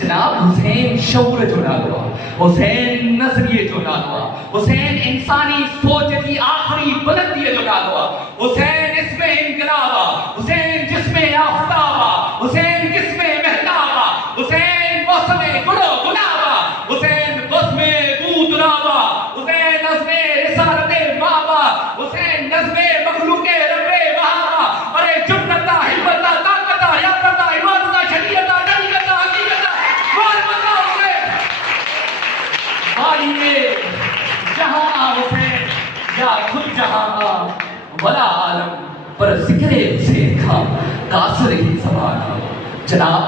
जनाब हुसैन शौर जो नालो आहे, हुसैन नज़रिए जो नालो आहे, हुसैन इंसानी सोच की आखिरी बुलंदीअ जो नालो आहे, हुसैन इसमें इनकलाब आहे, हुसैन जिसमें आफ़ताब आहे, हुसैन किसमें महताब आहे, हुसैन मौसमे गुलो गुलाब आहे, हुसैन बस्मे दूतराब आहे, हुसैन नज़्मे रिसालते बाब आहे, हुसैन नज़्मे मखलूके रब्बे वहाब आहे। अरे जुन्नता हिम्मता ताकता याकता इमानता शरीयता तरीक़ता हकीकता मालूमता हुसैन मालिए जहां हुसैन या खुद जहां वला आलम पर ज़िक्र हुसैन खां कासिर ही ज़बान। जनाब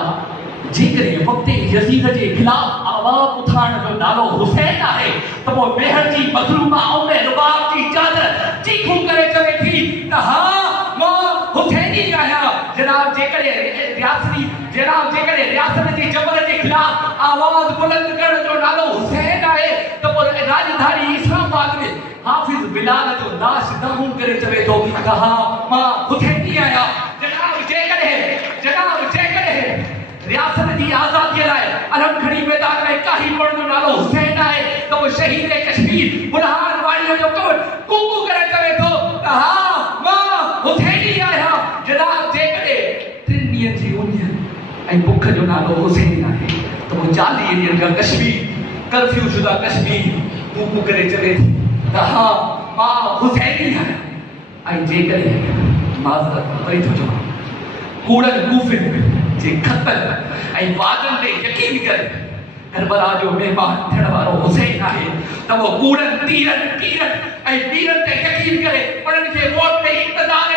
जेकॾहिं वक़्त यज़ीद जे ख़िलाफ़ आवाज़ उथारण जो नालो हुसैन आहे त पोइ मेहर जी मज़लूमा ऐं रुबाब जी चादर चीखूं करे चवे थी त हा मां हुसैनी आहियां। जनाब जेकॾहिं रियासत जे जबर जे ख़िलाफ़ आवाज़ बुलंद करण जो नालो हुसैन आहे त पोइ राजधानी इस्लामाबाद में हाफ़िज़ बिलाल जो लाश दाहूं करे चवे थो त हा मां हुसैनी आहियां। जनाब जेकॾहिं रियासत जी आज़ादीअ लाइ अलम खड़ी मैदान में काही पढ़ण जो नालो हुसैन आहे त पोइ शहीद कश्मीर बुरहान वारीअ जो कूकू करे चवे थो त हा मां हुसैनी आहियां। जनाब जेकॾहिं 3 ॾींहंनि जी उन्हीअ ऐं बुख जो नालो हुसैन आहे त पोइ 40 ॾींहंनि खां कश्मीर कर्फ्यू शुदा कश्मीर कूकू करे चवे थी त हा मां हुसैनी आहियां। ऐं जेकॾहिं माज़रत वरी थो चवां कूड़नि कूफिन जे ख़तनि ऐं वादनि ते यकीन करे करबला जो महिमान थियण वारो हुसैन आहे त उहो कूड़नि तीरनि कीरनि ऐं वीरनि ते यकीन करे उन्हनि खे वोट ते इक़्तिदार